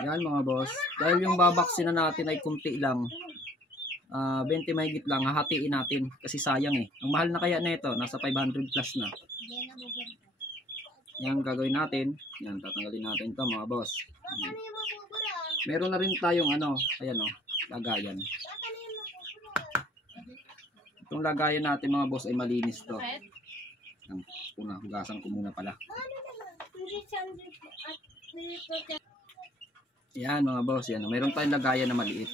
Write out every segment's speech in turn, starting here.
Yan mga boss. Dahil yung babaksin na natin ay kunti lang. 20 mahigit lang, hahatiin natin. Kasi sayang eh. Ang mahal na kaya na ito, nasa 500 plus na. Yan gagawin natin. Yan, tatanggalin natin ito mga boss. Meron na rin tayong ayan lagayan. Itong lagayan natin mga boss ay malinis to. Hugasan ko muna pala. Yan mga boss, yan. Meron tayong lagayan na maliit.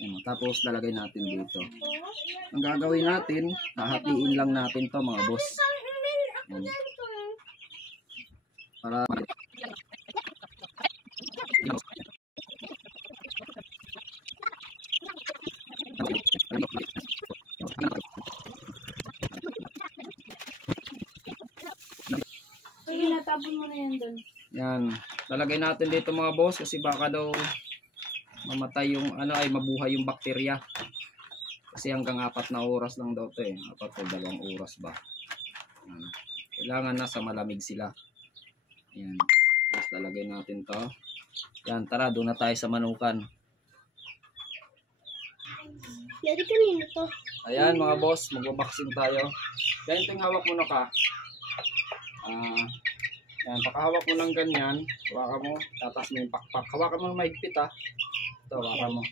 Yan, tapos lalagay natin dito. Ang gagawin natin, hahatiin lang natin to mga boss. Yan. Para sige, natapon mo na yan doon. yan, lalagay natin dito mga boss kasi baka daw mamatay yung ay mabuhay yung bakterya. Kasi hanggang 4 na oras lang daw 'to eh. 4 o 2 oras ba. Kailangan nasa malamig sila. Yan. Tapos lalagay natin 'to. Yan, tara doon na tayo sa manukan. Yari kanino to? Ayan mga boss, magbabaksin tayo. Ganito yung hawak mo na ka. Yan, pakahawak mo ng ganyan. Hawakan mo, tatas mo yung pakpak. Hawakan mo ng mahigpit ha. Ito, hawakan mo.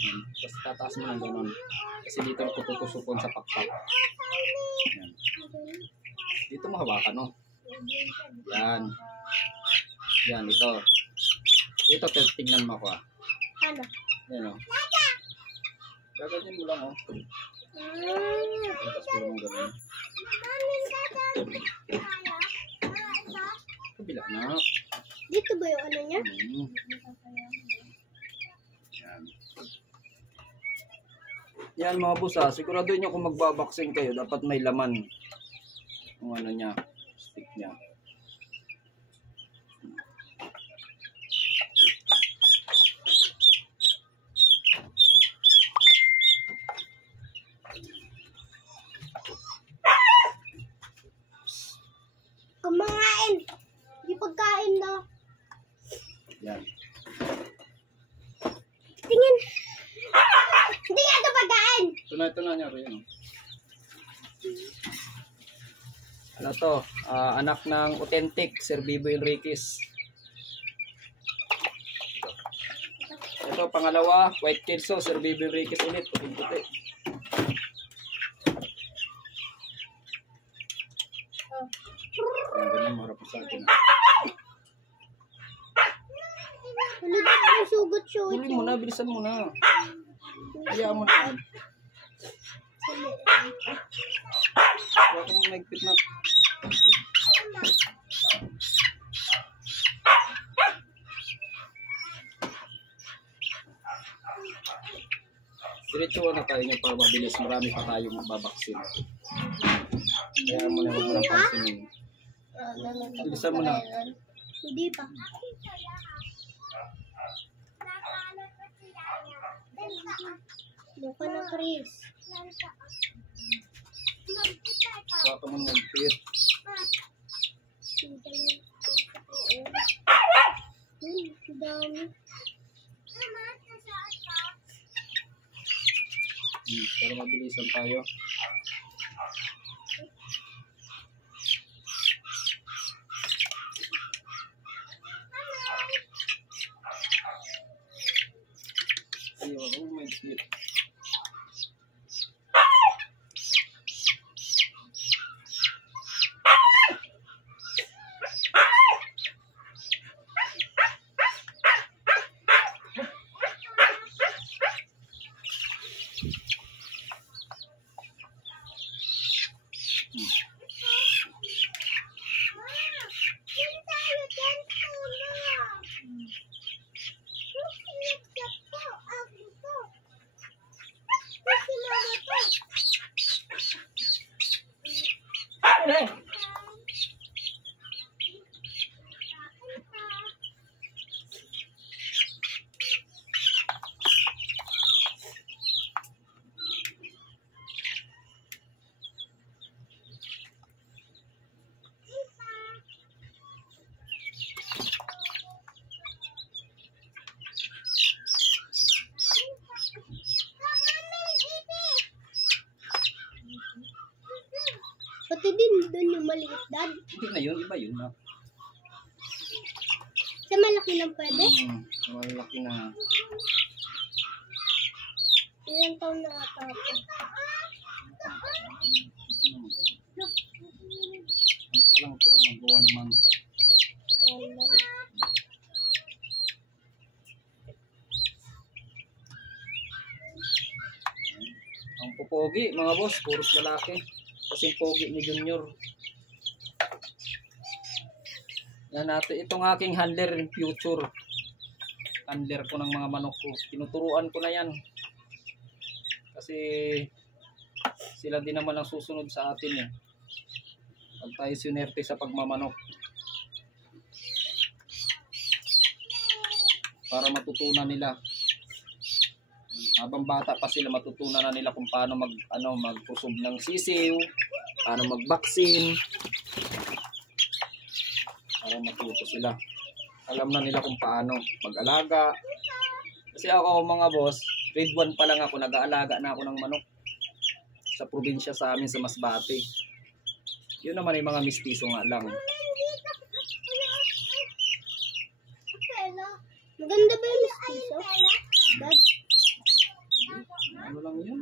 Yan. Tapos tataas mo ng ganun. Kasi dito tutusukon sa pakpak. Yan. Dito mo hawakan no. Yan. Yan, ito. Ito, tingnan mo ako ha. Ano? Yan o. Gaganyan mo lang o. Tapos mo lang ganun. Kabila na. Dito ba yung ano niya? Yan. Yan mga boss ha. Siguraduhin nyo kung magbabaksin kayo. Dapat may laman. Yung ano niya. Stick niya. Kumain! Di pagkain na. Yan. Tingin! Hindi nga ito pagkain! Ito na niya rin. Ano to? Anak ng authentic Sir Bibo Enriquez. Ito pangalawa, white kelso Sir Bibo Enriquez ulit. Puti-puti. Ganyan marap sa atin. Ano ba yung sugot-sugot? Huli mo na, bilisan mo na. Hayaan mo na. Huwag mo nagpit na. Diretso na tayo niya para mabilis. Marami pa tayong babaksin. Hayaan mo na, huwag mo na pansinin. Bilisan mo na. Hindi pa. Buka na, Chris. Huwag mo nagpit. Dami. Para mabilisan tayo. Ayun, oh my God. Dad? Hindi na yun, iba yun na. Sa malaki lang pwede? Malaki na. Ilang taon na ata ako? Ano pa lang to, mag 1 month. Wala. Ang pupogi, mga boss, puros lalaki. Kasing pogi ni Junior. Yan natin, itong aking handler in future. Handler ko ng mga manok ko. Tinuturuan ko na yan. Kasi sila din naman ang susunod sa atin eh. Pag tayo sinerte sa pagmamanok. Para matutunan nila. Habang bata pa sila, matutunan na nila kung paano magkusob ng sisiw, paano mag-vaccine, para matuto sila. Alam na nila kung paano mag-alaga. Kasi ako mga boss, grade 1 pa lang ako, nag-aalaga na ako ng manok sa probinsya sa amin sa Masbate. Yun naman yung mga mistiso nga lang. Maganda ba yung mistiso? Dad? Ano lang yun?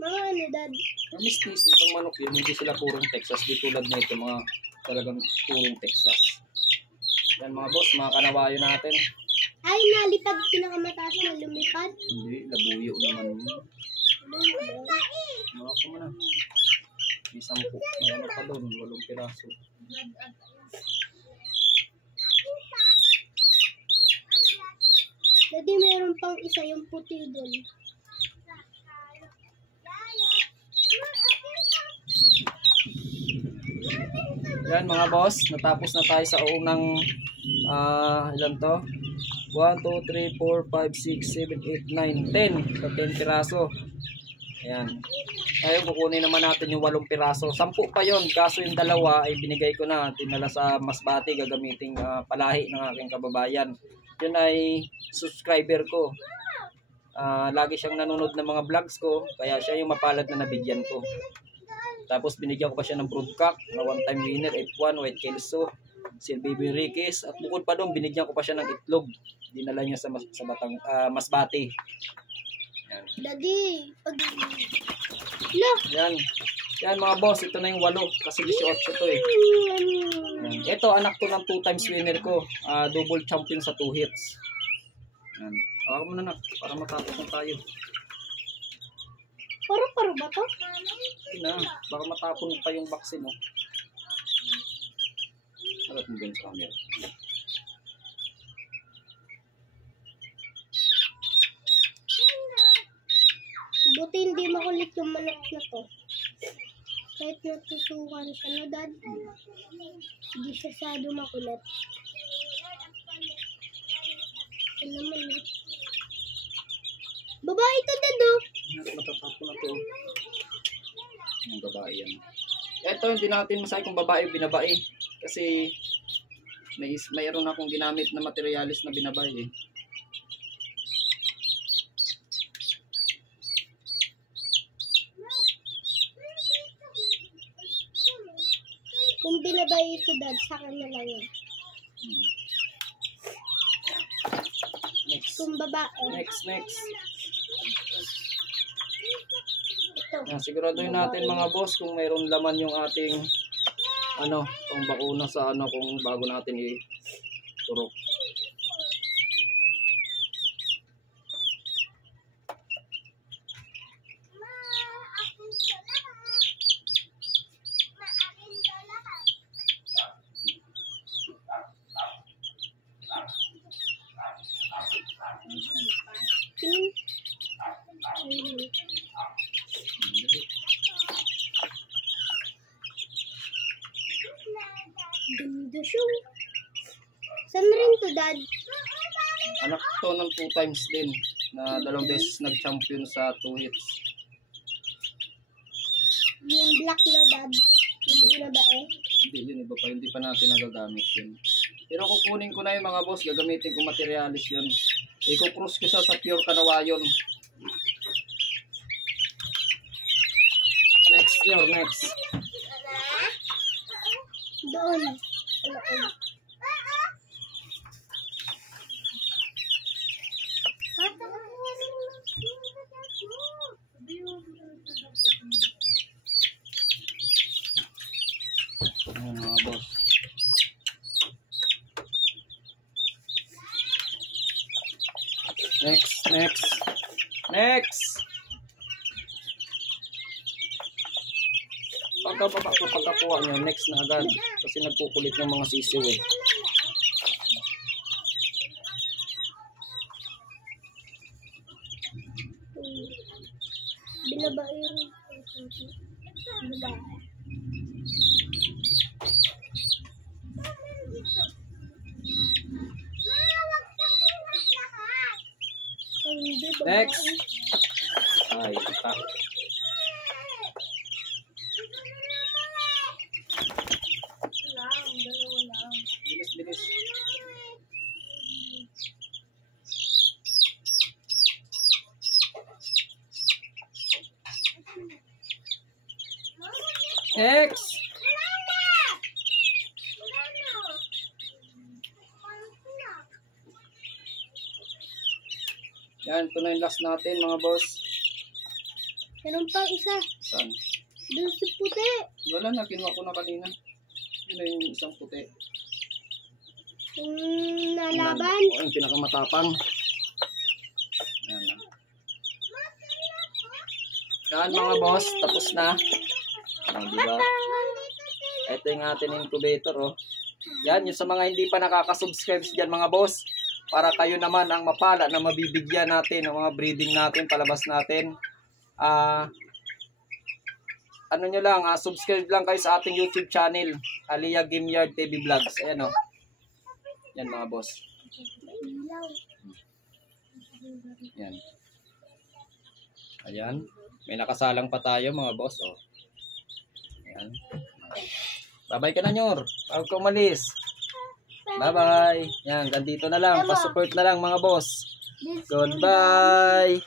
Mga ano, Dad? Ang mistiso, itong manok yun, hindi sila purong Texas. Di tulad na ito, mga talagang purong Texas. Yan mga boss, mga kanawayo natin. Ay, nalipad pinakamataas na lumipad. Hindi, labuyo naman yun. Mga ko na. May 10. May ano pa doon, 8 piraso. Daddy, meron pang isa yung puti doon. Yan mga boss, natapos na tayo sa unang ilan to? 1, 2, 3, 4, 5, 6, 7, 8, 9, 10. So 10 piraso. Ayan. Ngayon kukunin naman natin yung 8 piraso. 10 pa yon, kaso yung dalawa ay binigay ko na. Tinala sa Masbate, gagamiting palahi ng aking kababayan. Yun ay subscriber ko. Lagi siyang nanonood ng mga vlogs ko, kaya siya yung mapalad na nabigyan ko. Tapos binigyan ko pa siya ng broodcock na one-time winner, F1, White Kelso, Silbaby Riquez, at bukod pa doon, binigyan ko pa siya ng itlog. Dinala niya sa Masbate. Yan. Daddy, look! Yan. Yan mga boss, ito na yung 8 kasi 18 to eh. Yan. Ito, anak to ng 2 times winner ko. Double champion sa 2 hits. Yan. Ako muna na, para matapos na tayo. Paro-paro ba to? Hindi na, baka matapon pa yung vaccine, no? Harap mo din sa camera. Buti hindi makulit yung manok na to. Kahit natusukan siya, no, Dad? Hindi siya sado makulit. Ano naman, eh. Babae to, Dad, oh. Matatapon na to. Yung babae yan. Ito, hindi natin masaya kung babae o binabae. Kasi mayroon akong ginamit na materialis na binabae eh. Kung binabae ito, Dad, sa akin na lang yan. Next. Kung babae, Next. ito. Yan, siguraduhin natin mga boss kung mayroon laman yung ating pang bakuna sa kung bago natin i-turok. Ganda siya. Saan rin to, Dad? Anak to ng 2 times din na 2 beses nag-champion sa 2 hits. Yung black na, Dad. Yung binabae. Hindi yun, iba pa, hindi pa natin nagagamit yun. Pero kukunin ko na yung mga boss, gagamitin ko materialis yun. I-cross ko siya sa pure kanawayon. Nyor, next. Doon. Sa loob. Ayan mga boss. Next. Pagkakuha nyo, next na agad. Kasi nagkukulit ng mga sisiw eh. Binabain. Binabain. Next. Ay, ita. Bilis. Next. Yan, ito na yung last natin mga boss. Meron pang isa. Saan? Doon sa puti. Wala na, kinuha ko na kanina. Yun na yung isang puti. Yung nalaban. O, yung pinakamatapang. Yan na. Yan mga boss, tapos na. O, diba? Ito yung ating incubator, oh. Yan, yung sa mga hindi pa nakaka-subscribe dyan mga boss. Para kayo naman ang mapala na mabibigyan natin ng mga breeding natin, palabas natin. Ano nyo lang, subscribe lang kayo sa ating YouTube channel, Aliyah Game Yard TV Vlogs. Ayan o. Yan mga boss. Yan. Ayan. May nakasalang pa tayo mga boss. Oh. Ayan. Bye-bye ka na, Nyor. Huwag ka umalis. Bye-bye. Yan, ganito na lang. Pa-support na lang mga boss. Goodbye.